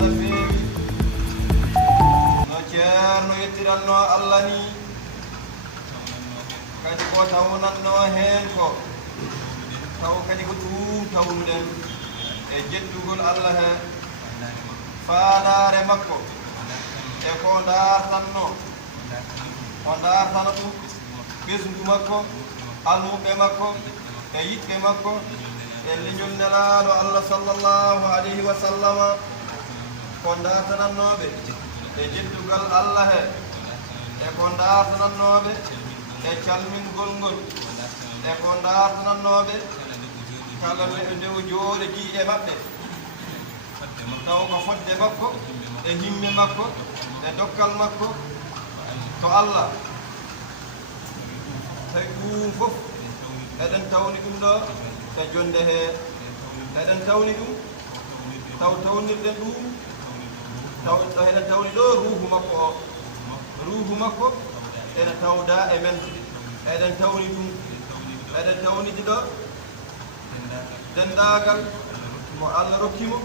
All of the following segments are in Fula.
no feewi no ceerno yettiranno Allah ni kadi ko tawnanno heen ko taw kadi ko ɗum tawnuɗen e jettugol Allah he faanare makko e ko dartanno o dartana ɗum ɓesndu makko almuɓe makko e yiɗɓe makko e leñol nelaɗo Allah sallallahu alayhi wa sallama ko dartanannoɓe e jettugal Allah he e ko dartanannoɓe e calmingol ngol e ko dartanannoɓe kala nde o jooɗi e maɓɓe taw ko fodde makko e himme makko e dokkal makko to Allah tawi ɗum fof eɗen tawni ɗum ɗo e jonde he eɗen tawni ɗum taw tawnirɗen ɗum taw eɗen tawni ɗo ruuhu makko o ruuhu makko ene tawda e men eɗen tawni ɗum eɗen tawnidi ɗo dendagal mo Allah rokkimo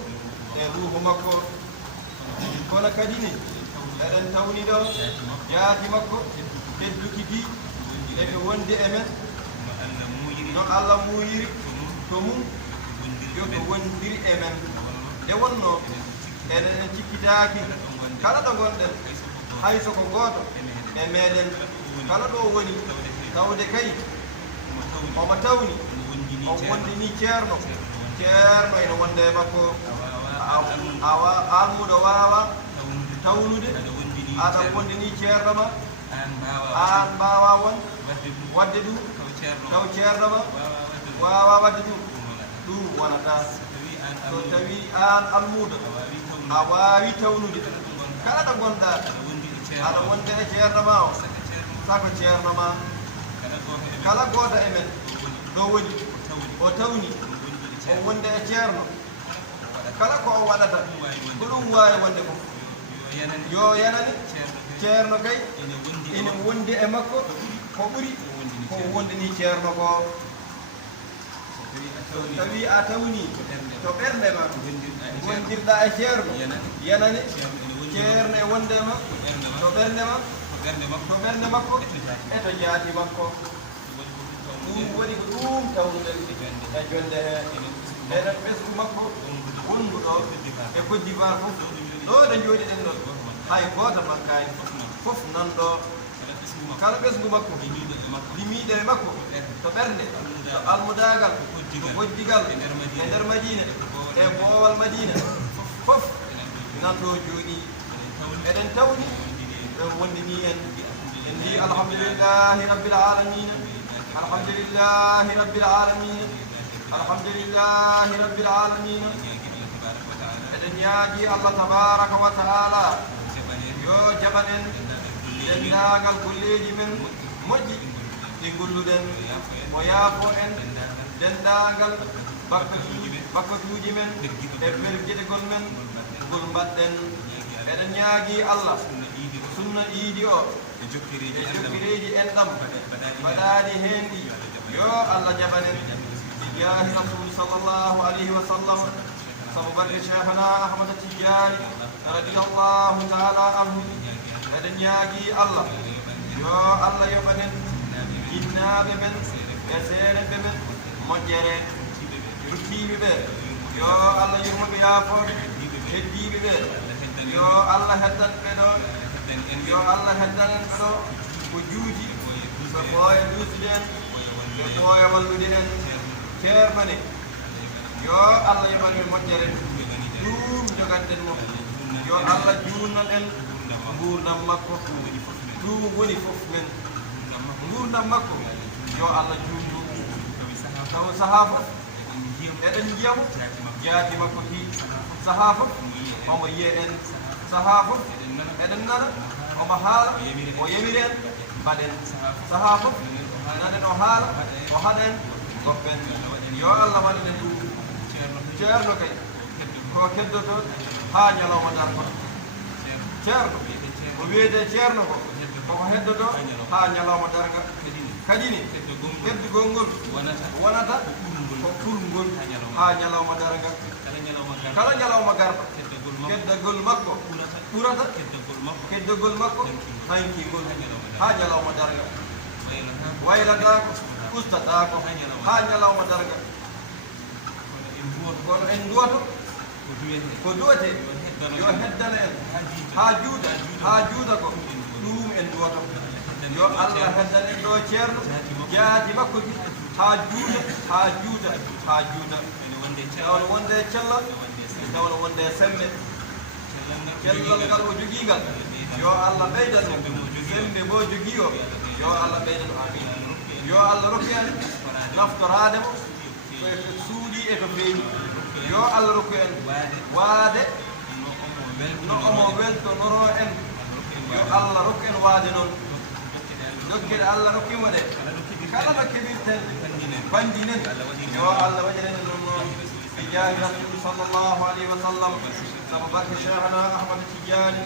e ruuhu makko kono kadi ni eɗen tawni ɗo jaati makko tedduki di eɓe wondi e men no Allah muuyiri to mum yo ɓe wondiri e men nde wonno eɗen cikkitaaki kala ɗo gonɗen hayso ko gooto e meɗen kala ɗo woni tawde kay omo tawni o wondini ceerno ene wonde makko almuɗo waawa tawnude aɗa wondini ceerno ma an mbawa won wadde ɗum taw ceerno ma wawa wadde ɗum wonata so tawi an almuɗo a wawi tawnude kala ɗo gonɗa aɗa wonde e ceerno ma o sako ceerno ma kala goto e men ɗo woni o tawni o wonde e ceerno kala ko o waɗata ko ɗum wawi wonde fof yo yanani ceerno kay ene wondi e makko ko ɓuri ko wondini ceerno ko so tawi a tawni to ɓernde ma gondirɗa e ceerno yanani ceerno e wonde ma to ɓernde ma to ɓernde makko e to jaati makko ɗum woni ko ɗum tawnuɗen e jonde he eɗen ɓesgu makko wondu ɗo e Côte d'Ivoire fof ɗo ɗo jooɗiɗen ɗon hay goto mankani fof nanɗo kala ɓesgu makko limiɗe e makko to ɓernde to almudagal to goddigal e nder Madina e boowal Madina fof nanɗo jooɗi eɗen tawni ɗen wondini en en mbi alhamdulillahi rabbil alamina alhamdulillahi rabbil alamina alhamdulillahi rabbil alamina eɗen ñaaƴi Allah tabaraka wa taala yo jaɓanen dendagal golleji men moƴƴi ɗi golluɗen o yaafo en dendagal bakkatuji men e perjeɗegol men ngol mbaɗɗen eɗen ñaagui Allah sunna iidi o e jokkireji enɗam mbaɗaɗi hen ɗi yo Allah jaɓanen bi jaahi rasul sallllahu alayhi wa sallam sabu barke cheikhana Ahmada Tidiani radiyallahu taala anhu eɗen ñaagui Allah yo Allah yoɓanen jinnaɓe men e seeɗeɓe men moƴƴere ruttiɓe ɓe yo Allah yurmoɓe yaafoɓe heddiɓe ɓe yo Allah heddan ɓe ɗo yo Allah heddan en ɓe ɗo ko juuti ɓe ɓooya dusde en ɓe ɓooya wallude en ceermane yo Allah yoɓanen moƴƴere ɗum joganɗen mo yo Allah juutnan en gurdam makko ɗum woni fof men gurdam makko yo Allah juutnu taw sahaa fof eɗen jiyamo jaati makko hi sahaa fof omo yiye en sahaa fof eɗen nana omo haala o yamiri en mbaɗen sahaa fof nanen o haala o haɗa en goppen yo Allah waɗinen ɗum ceerno kay ko keddoto haa ñalawma darko ceerno ko wiyete ceerno ko koko heddoto haa ñalawma darga kadine keddugol ngol wonata ko ɓurgol haa ñalawma darga kala ñalawma garba keddagol makko ɓurata keddagol makko hankingol ha ñalawma darga waylatako ustatako ha ñalawma darga kono en duwato ko duwate yo heddana en ha juuda ko ɗum en duwato yo Allah heddana en ɗo ceerno jaati makko ji ha juuda tawon wonde cellal tawon wonde sembe cellal ngal o jogiigal yo Allah ɓeydano sembe mo jogii o yo Allah ɓeydano amin yo Allah rokki en naftoraademo ko suuɗi e ko feewi yo Allah rokku en waade no omo weltonoro en yo Allah rokku en waade noon dokkede Allah rokkimo ɗe kala no keɓirten bandinen yo Allah waɗinen ɗum noon bi jaahi rasul sallllahu alayhi wa sallam sabu barke cheikhna ahmad tidiani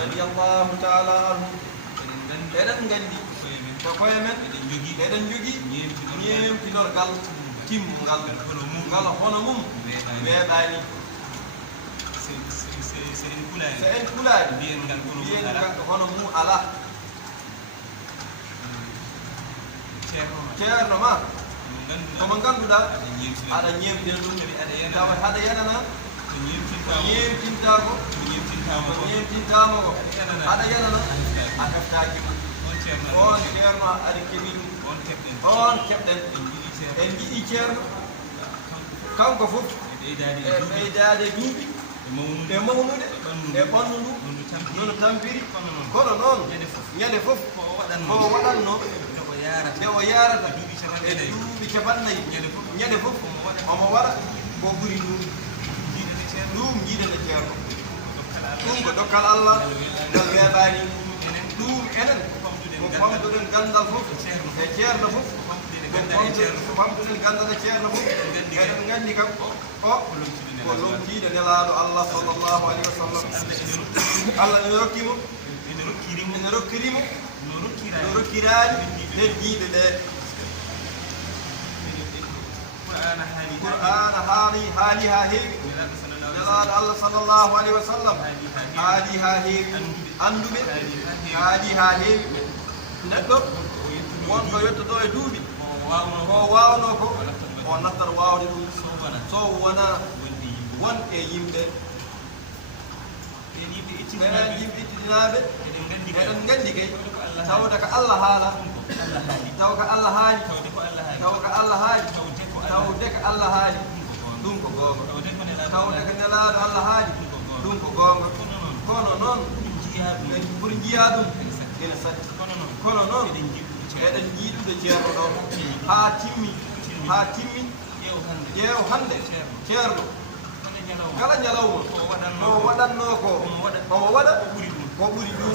radiallahu taala anhu eɗen nganndi ko koye men eɗen jogii ñeemtinorgal timmungal ngal hono mum weeɓaani so en kulaani mbiyen ngal hono mum alaa ceerno ma komo ngannduɗaa aɗa ñeemtino ɗum tawa haɗa yanana ko ñeemtintaako ko ñeemtintaama ko aɗa yanana a heftaaki ɗum on ceerno aɗa keɓi ɗum on keɓɗen en jiɗi ceerno kanko fof e ɓeydaade duuɓi e mawnude e ɓanndu ndu nono tampiri kono noon ñande fof ko waɗatno nde o yarata e duuɓi capannayyi ñande fof omo waɗa ko ɓuri ɗum jiidende ceerno ɗum ko dokkal Allah ngal weeɓaani ɗum enen ko famduɗen gandal fof e ceerno fof ko famduɗen gandal e ceerno fof eɗen nganndi kam o ko lomtiide nelaaɗo Allah sallllahu alayhi wa sallam Allah ene rokkimo ene rokkirimo no rokkiraani nden jiiɗe ɗe qur'ana haali ha heewi nelaaɗo Allah sallllahu alayhi wa sallam haali ha heewi annduɓe haali ha heewi neɗɗo wonɗo yettoɗo e duuɓi ko waawno ko o nattat waawde ɗum so wona wonɓe yimɓe enen yimɓe ittidinaaɓe eɗen nganndi kay tawde ko Allah haala taw ko Allah haali taw ko Allah haali tawde ko Allah haali ɗum ko goonga tawde ko nelaaɗo Allah haali ɗum ko goonga kono noon pour njiyaa ɗum ene satti kono noon eɗen jiiɗude ceerno ɗo haa timmi ƴeew hannde ceerno kala ñalawma o waɗatno ko omo waɗa ko ɓuri ɗum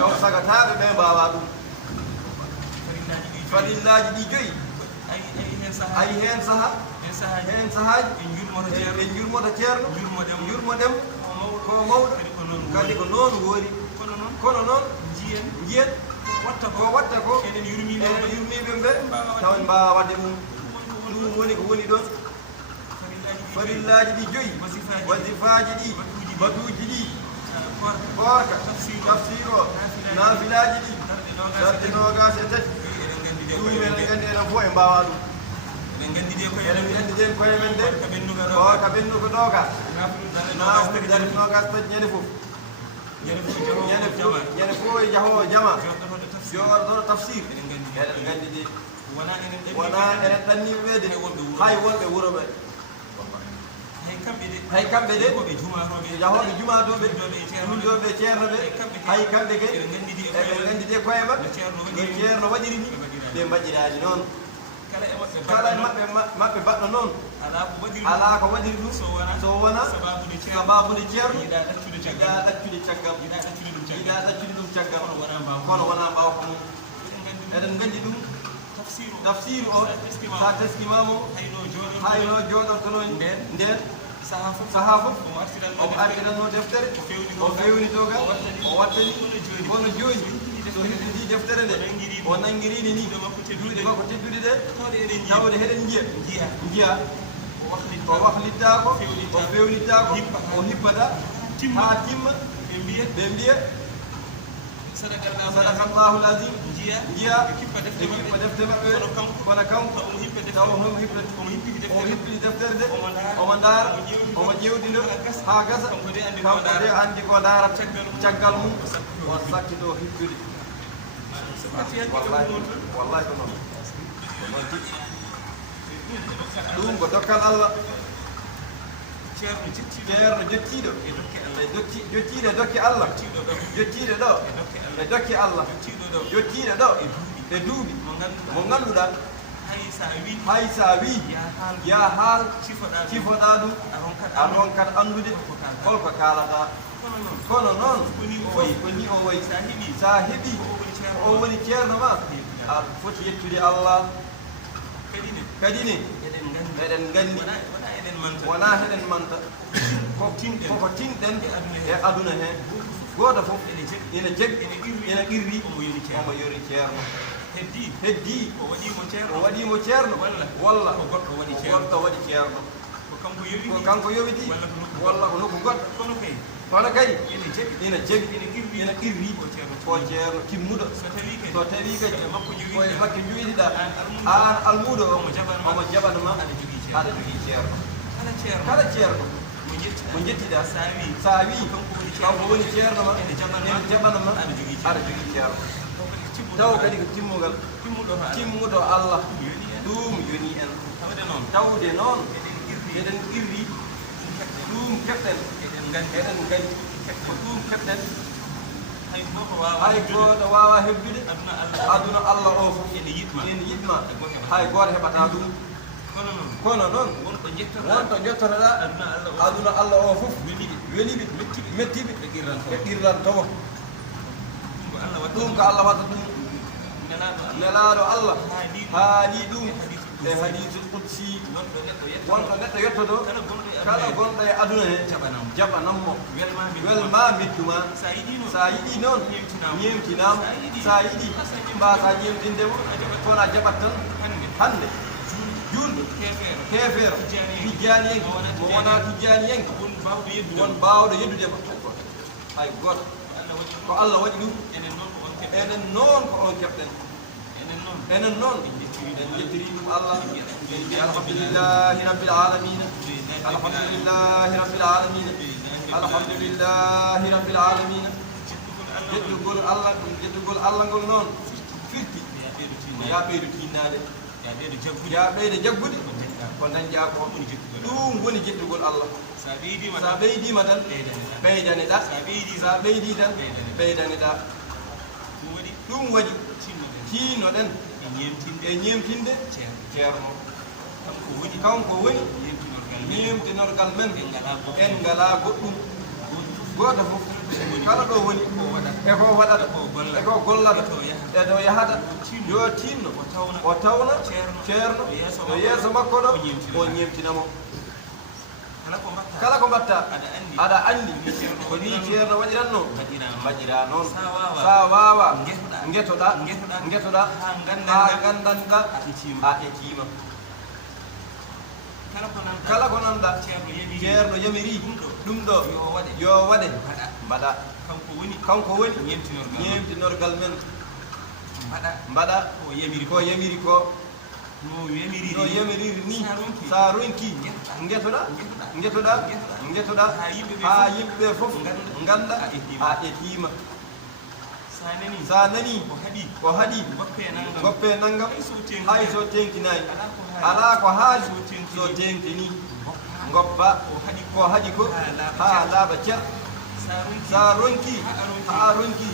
taw sagataaɓe ɓe mbaawa ɗum farillaaji ɗi joyi ayi heen sahaaji ɓe jurmoto ceerno jurmodem ko mawɗo kadi ko noon woori kono noon njiyen ko watta ko enen yurmiiɓe ɓe taw en mbaawa waɗde ɗum woni ko woni ɗon farillaaji ɗi joyi wasifaaji ɗi batuuji ɗi korka tafsir o naafilaaji ɗi darde noogas e tati ɗum eɗen nganndi enen fof e mbaawa ɗum eɗen nganndi den koye men de o ka ɓennugo ɗooga naafude darde noogas tati ñande fof ñande fof e jahoowo jama joɗotoɗo tafsir eɗen nganndi de wona enen ɗanniɓe ɓe de hay wonɓe wuro ɓe hay kamɓe de jahooɓe jumatoɓe juldoɓe ceerno ɓe hay kamɓe ke eɓe nganndi de koye maɓɓe no ceerno waɗiri ni ɓe mbaɗiraani noon kala e maɓɓe mbaɗɗo noon alaa ko waɗiri ɗum so wona sababude ceerno yiɗa ɗaccude caggal kono wona mbawka mum eɗen nganndi ɗum tafsir o sa teskimamo hayno jooɗortono nden sahaa fof omo artiranno deftere o fewni toga o wattani kono jooni so hiɗidi deftere nde o nanngiriini ni juuɗe makko tedduɗe ɗe tawde heɗen njiya o wahlittaako o fewnittaako o hippata timma ɓe mbiya sadakallahu lazim jiya e kippa defte maɓɓe kono kanko taw homo hippiti deftere de omo ndaara omo ƴewdino haa gasa kanko de anndi ko ndaara caggal mum on sakkito hippude wallahi ko noon tigi ɗum ko dokkal Allah ceerno jottiiɗo jottiiɗo e dokke Allah jottiiɗo ɗo e dokke Allah jottiiɗo ɗo e duuɓi mo ngannduɗaa hay sa wii ya haal cifoɗaa ɗum a ronkat anndude holko kaalataa kono noon ko ni o wayi sa heɓii o woni ceerno ma a foti yettude Allah kadi ne eɗen nganndi wonaa heɗen manta koko tinɗen e aduna heen gooto fof ina jeggi ina irri omo yori ceerno heddii o waɗiimo ceerno walla ko goɗɗo waɗi ceerno ko kanko yowiti walla ko nokku goɗɗo kono kay ina jeggi ina irri ko ceerno timmuɗo so tawi kadi koye makke joyiɗiɗa aan almuuɗo o omo jaɓanma aɗa jogii ceerno kala ceerno mo jettiɗa sa wi kanko woni ceerno ma ene jaɓanma aɗa jogii ceerno taw kadi ko timmugal timmuɗo Allah ɗum yoni en tawde noon eɗen irri ɗum keɓɗen eɗen gandi ko ɗum keɓɗen hay goto wawa hebdude aduna Allah o fof ene yiɗma hay goto heɓata ɗum kono noon wonto jettotoɗa aduna Allah o fof weliɓe mettiɓe e qirrantowo ɗum ko Allah watta ɗum nelaɗo Allah haali ɗum e hadisul qudsi wonto neɗɗo yettoto kala gonɗo e aduna he jaɓanammo welma mettuma sa yiɗi noon ñemtinama sa yiɗi mbasa ñemtindemo kono a jaɓat tan hande julɗo kefeero tijjaniyenke mo wona tijjaniyenke won bawɗo yeddudema hay goto ko Allah waɗi ɗum enen noon ko on keɓɗen enen noon en jettiri ɗum Allah alhamdulillahi rabbil alamin alhamdulillahi rabbil alamin alhamdulillahi rabbil alamin jettugol Allah ngol noon firti ya ɓeydo tinnade ya ɓeyde jaggude ko dañƴa ko ɗum woni jettugol Allah sa ɓeydima tan ɓeydaneɗa sa ɓeydi tan ɓeydaneɗa ɗum waɗi tinnoɗen e ñemtinde ceerno kanko woni ñemtinorgal men en ngala goɗɗum goto fof kala ɗo woni eko waɗata eko gollata eɗo yahata yo tinno o tawna ceerno no yeeso makko ɗo o ñemtinamo kala ko mbatta aɗa anndi ko ni ceerno waɗiranno mbaɗira noon sa wawa getoɗa ha gandanɗa a ƴetima kala ko nanɗa ceerno yamiri ɗum ɗo yo waɗe mbaɗa kanko woni ñemtinorgal men mbaɗa ko yamiri ko no yamiriri ni sa ronki getoɗa ha yimɓeɓe fof ganda a ƴetima sa nani ko haaɗi goppe naggam hay so tengtinayi ala ko haali so tengtini goppa ko haaɗi ko ha laaɓa cer sa ronki ha ronki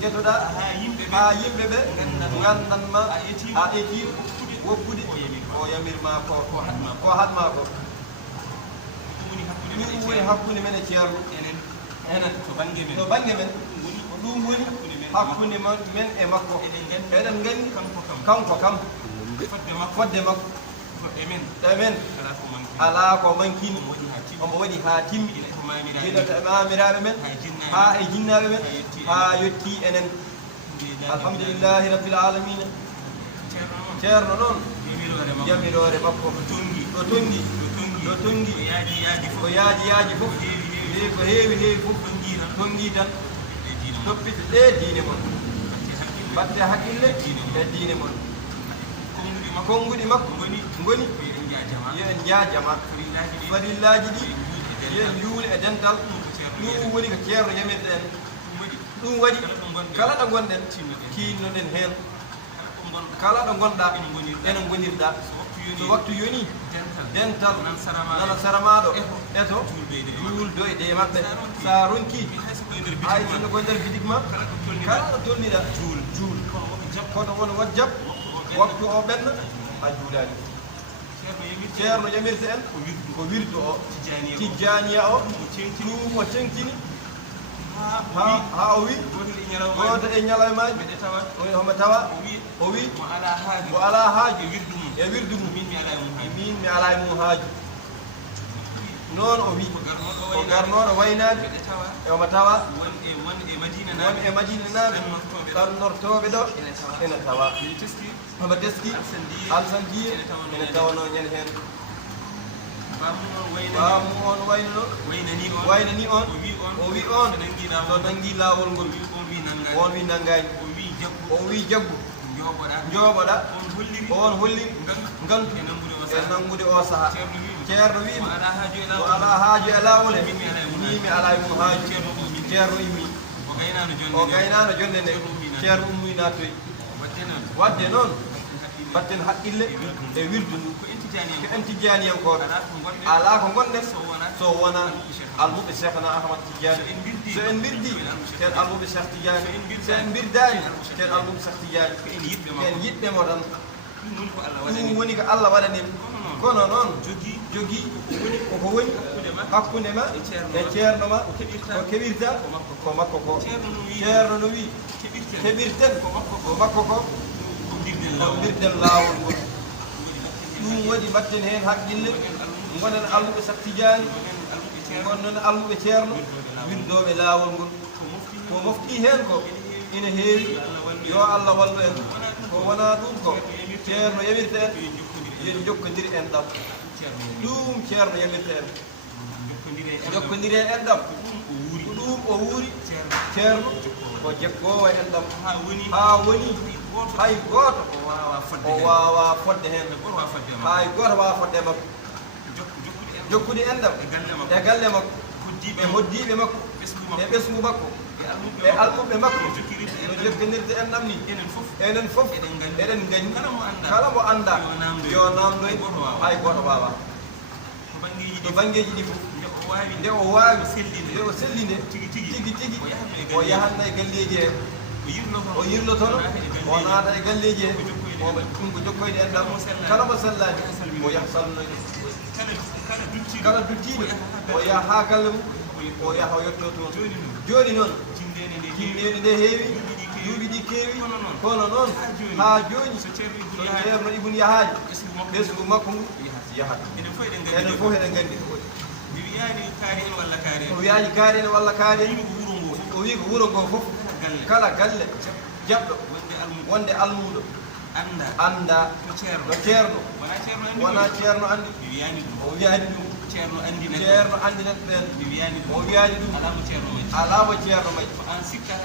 getoɗa ha yimɓeɓe gandanma a ƴetima woppude o yamirma ko hatma ko ɗum woni hakkude men e ceerno enen to banggue men ko ɗum woni hakkude men e makko eɗen gandi kanko kam fodde makko ɗemen ala ko mankini omo waɗi ha timmi gila to mamiraɓe men ha e jinnaɓe men ha yetti enen alhamdulillahi rabbil alamin ceerno noon jamirore makko ɗo tongi tongi ko yaaji fof ko heewi fof tongi tan toppita ɗe diine mon batte haqqille e diine mon konguɗi makko ngoni yo en jaajama farillaji ɗi yo en juuli e dental ɗum woni ko ceerno yamirɗe en ɗum waɗi kala ɗo gonɗen tinnoɗen heen kala ɗo gonɗa enen gonirɗa so waktu yoni dental nana saramaɗo eto juldoyde e maɓɓe sa ronki hay sinno koye nder bidig ma kala ɗo tolniɗa juul kono won wajjab waktu o ɓenna a juulani ceerno yamirte en ko wirdu o tijjaniya o ɗum o cenkini ha o wi goto e ñalaymaji omo tawa o wi mo ala haaju e wirdu mum min mi ala e mum haaju noon o wi o garnoɗo waynade e omo tawa won e madina naaɓe ɗannortoɓe ɗo ene tawa omo teski alsandiye ene tawano ñande hen baamu on waynani on o wi on so nangi laawol ngol on wi nanngani o wi jaggu jooɓoɗa on holliri ngantu e nanngude o sahaa ceerno wiima so ala haaju e laawol he min mi ala e mum haaju ceerno immi o gaynano jonde nde ceerno ummi nattoy wadde noon batten haqqille e wirdu ndu ko en tijjaniyankoɓe ala ko gonɗen so wona almuɓe cheikhna ahmad tidiane so en birdi ken almuɓe cheikh tidiane so en birdani ken almuɓe cheikh tidiane ken yiɗɓemo tan ɗum woni ko allah waɗanin kono noon jogui koko woni hakkude ma e ceerno ma ko keɓirta ko makko ko ceerno no wi keɓirten ko makko ko birden laawol ngol ɗum waɗi mbatten heen haqqille gonen almuɓe cheikh tidiane gonnon almuɓe ceerno wirdoɓe laawol ngol ko mofti heen ko ina heewi yo allah wallu en ko wona ɗum ko ceerno yamirta en yen jokkodiri en ɗam ɗum ceerno yamirta en jokkodiri en ɗam ko ɗum o wuuri ceerno ko jeggowo en ɗam ha woni hay goto o wawa fodde hen hay goto wawa fodde makko jokkude en ɗam e galle makko e hoddiɓe makko e ɓesgu makko e almuɓe makko no jokkonirde en ɗam ni enen fof eɗen gañi kala mo anda yo namdoy hay goto wawa to banggueji ɗi fof nde o wawi nde o sellinde tigui o yahanna e galleji he o yirlotono o naata e galleji he ɗum ko jokkoyde en ɗam kala mo sellani o yaha salnoyde kala duttiɗo o yaha ha galle mum o yaha o yetto toon joni noon tinnede nde heewi duuɓi ɗi keewi kono noon ha joni so ceerno ibnu yahaji ɓesgu makko ngu yahat enen fof eɗen gandi o wiyaji kaari en walla kaari en o wi ko wuuro ngo fof kala galle jaɓɗo wonde almuɗo anda to ceerno wona ceerno andi o wiyani ɗum ceerno andinet ɓen o wiyani ɗum alamo ceerno majji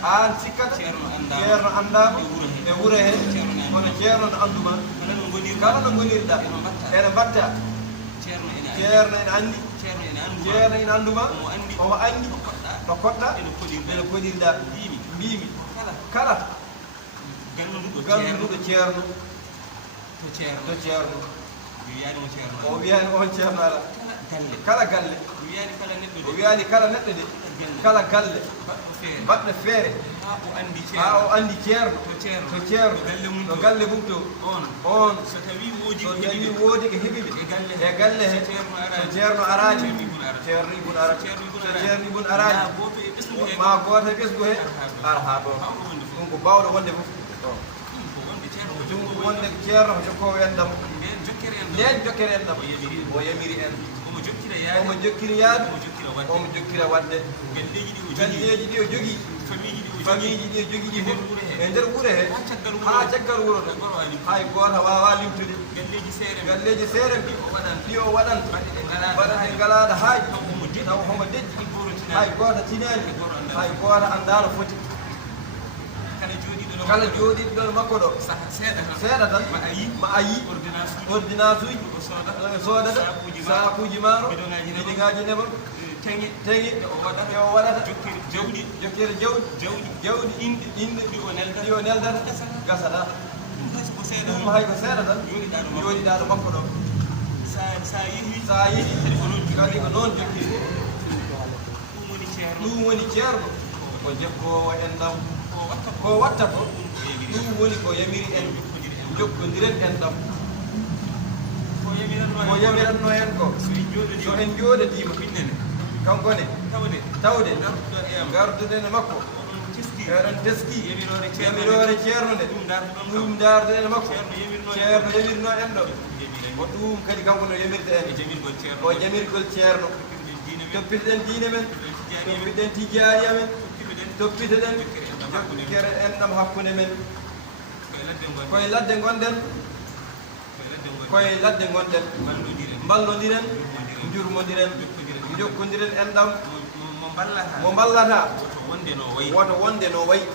an sikkata ceerno andama e wuuro he kono ceerno no anduma kala no gonirɗa ene mbatta ceerno ene andi ceerno ene anduma omo andi no koɗɗa ene koɗirɗa mbimi kala ganduɗo ceerno to ceerno o wiyani on ceerno ala kala galle o wiyani kala neɗɗo de kala galle mbaɗɗo feere ha o andi ceerno to ceerno no galle mum to on so tawi woodi ko heɓiɓe e galle he so ceerno arani ceerno ibn arani so ceerno ibn arani ma goto e ɓesgu he ara ha ɗon ɗum ko bawɗo wonde fof ɗum ko wonde ceerno ko jokkowo en ɗam nden jokkere en ɗam o yamiri en omo jokkiri yaadu omo jokkira wadde galleji ɗi o jogui famille ji jogi di e nder wure he ha caggal wuro hay goto wawa limtude galleji seere ɗi o waɗan waɗate ngalaɗa hay taw homo dejji hay goto tinani hay goto andano foti kala jooɗiɗo ɗon makko ɗo seeɗa tan ma ayi ordonnance uji soodata sakuji maaro bidiŋaji ndema teŋe e o waɗata jokkere jawɗi inde ɗi o neldata gasata ɗum hay ko seeɗa tan jooɗiɗa ɗo makko ɗo sa yeehi kadi ko noon jokkiri ɗum woni ceerno ko jekkowo enɗam ko watta ko ɗum woni ko yamiri en jokkodiren enɗam ko yamiranno en ko so en jooɗotima kanko ne tawde garduɗen makko eɗen teski yamirore ceerno nde ɗum darduɗen makko ceerno yamirno en ɗo ko ɗum kadi kanko no yamirde en o jamirgol ceerno toppitoɗen diine men toppitoɗen tijariya men toppitoɗen jokkere enɗam hakkunde men koye ladde gonɗen mballodiren jurmodiren jokkodiren enɗam mo ballata woto wonde no wayi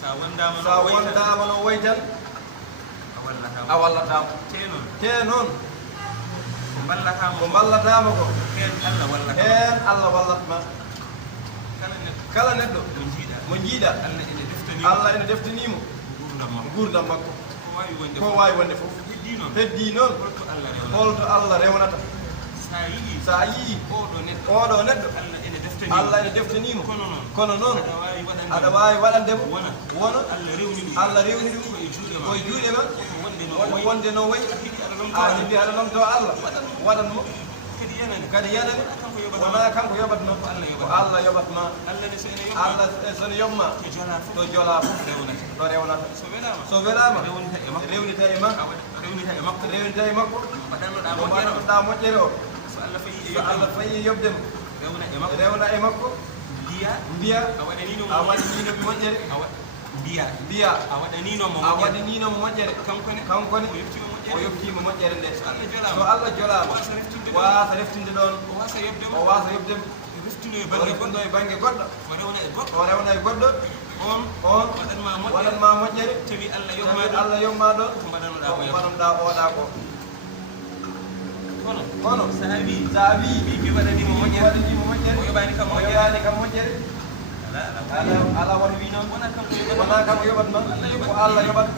sa wondama no wayi tan a wallatama te noon ko ballatama ko hen Allah wallatma kala neɗɗo mo jiiɗa Allah ene deftanimo gurdam makko ko wawi wonde fof heddi noon holto Allah rewnata sa yii oɗo neɗɗo Allah ene deftanimo kono noon aɗa wawi waɗandemo wona Allah rewni ɗum koye juuɗe ma wonde wonde no wayi a heddi aɗa lomto Allah waɗanmo kadi yanani wona kanko yoɓatno ko Allah yoɓatma Allah sono yomma to jola fof to rewnata so welama rewnita e makko mo mbaɗanoɗa moƴƴere o so Allah fayi yobdemo rewna e makko mbiya a waɗanino moƴƴere mbiya a waɗaninomo moƴƴere kankone o yoftima moƴƴere nde so Allah jolama wasa reftinde ɗon o wasa yobdemo o reftuno e banggue goɗɗo o rewna e goɗɗo on waɗanma moƴƴere tawi Allah yomma ɗon ko mbaɗanoɗa oɗa ko kono sa wi mi waɗanimo moƴƴere o yoɓani kam moƴƴere ala won wi noon wona kanko yoɓatma ko Allah yoɓat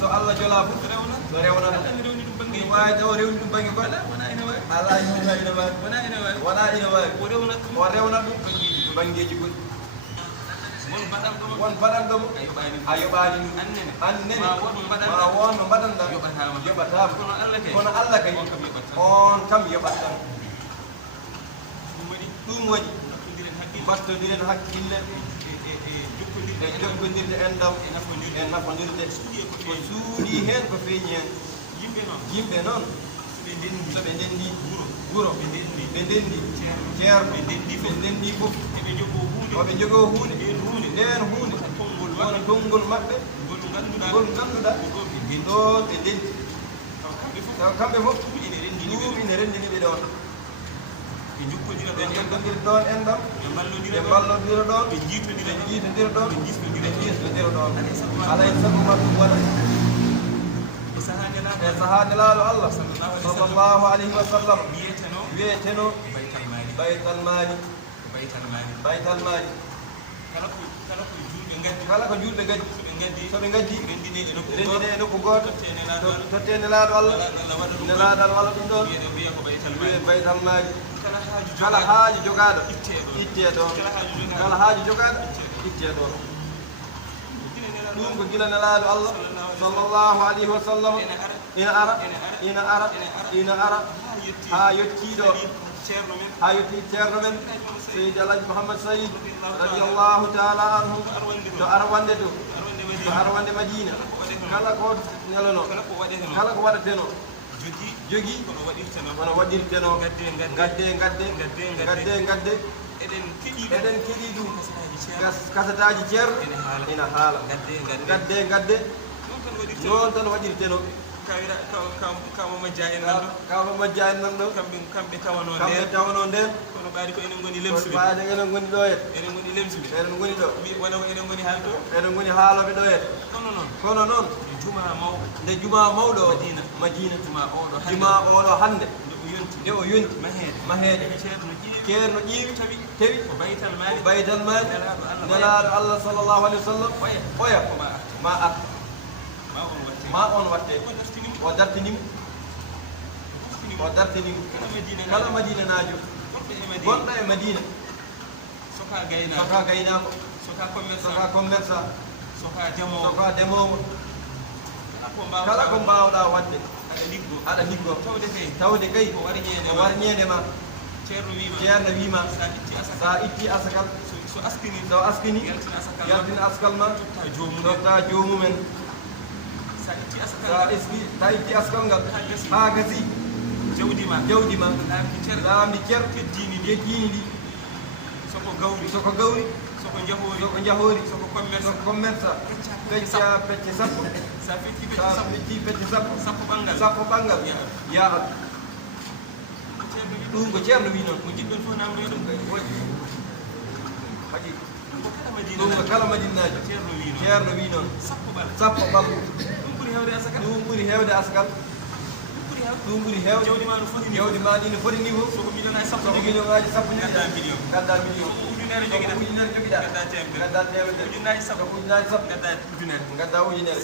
so Allah jola fof so rewnata ɗum wawi taw rewni ɗum banggue goɗɗo ala wona ina wawi o rewnat ɗum banggueji goɗɗi won mbaɗanɗomo a yoɓani ɗum annene ma won no mbaɗanɗa yoɓatama kono Allah kay on kam yoɓatɗam ɗum waɗi mbattodiren hakkille e jokkodirde enɗam e nafodirde ko suuɗi hen ko feeñi hen yimɓe noon soɓe ndendi wuro ɓe ndendi ceerno ɓe ndendi fof oɓe jogo hunde nden hunde wona konngol maɓɓe ngol ganduɗa ɗon ɓe ndendi taw kamɓe fof ɗum ine rendiniɓe ɗon ɓe jokkodira ɗon enɗam ɓe ballodira ɗon ɓe jiitodira ɗon ɓe jiitodira ɗon alay sago ma ɗum waɗa e sahaa nelaɗo Allah sallllahu alayhi wa sallam wiyeteno baytal mali kala ko julɓe gaddi soɓe gaddi rendine e nokku goto totte nelaɗo Allah nelaɗo Allah waɗa ɗum ɗon wiye baytal mali kala haaju jogaɗo itte ɗon kala haaju jogaɗo itte ɗon ɗum ko gila nelaɗo Allah sallllahu alayhi wa sallam ina ara ha yettiɗo ha yetti ceerno men Seydi Alhaji Mouhammad Saïd radiallahu taala anhu to arwande Madina kala ko nelono kala ko waɗateno jogi kono waɗirteno gadde eɗen keɗi ɗum kasataji ceerno ina haala gadde noon tan waɗirteno kama majja en nan ɗo kama majja en nan ɗo kamɓe tawano nden kono ɓaadi ko enen goni lemsuɓe ɓaade enen goni ɗo et enen goni lemsuɓe enen goni ɗo wona enen goni haal ɗo enen goni haaloɓe ɗo et kono noon juma mawɗo nde juma mawɗo o madina juma oɗo hannde nde o yonti maheede ceerno ƴiiwi tawi ko baytal maali nelaaɗo allah sallllahu alayhi wa sallam oya ma at ma on watte o dartinimo kala madina naajo gonɗo e madina soka gaynako soka commerçant soka demowo kala ko mbawɗa wadde aɗa liggo tawde kay ko warñede ma ceerno wima sa itti asakal so askini yaltina askal ma totta jomumen sa itti askal ngal ha gasi jawdi ma laamdi cer teddini ndi soko gawri soko jahori soko commerça pecce sappo sa fetti pecce sappo ɓangal yahat ɗum ko ceerno wi noon mo jiɗɗon fof namdo ɗum haƙi ɗum ko kala madinajo ceerno wi noon sappo ɓallu ɗum ɓuri hewde askal ɗum ɓuri hewde jawdi ma ɗi no foti ni fof soko million aji sappo gadda million ujunere joguiɗa gadda temedere ujunnaji sappo gadda ujunere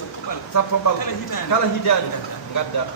sappo ɓal kala hitande gadda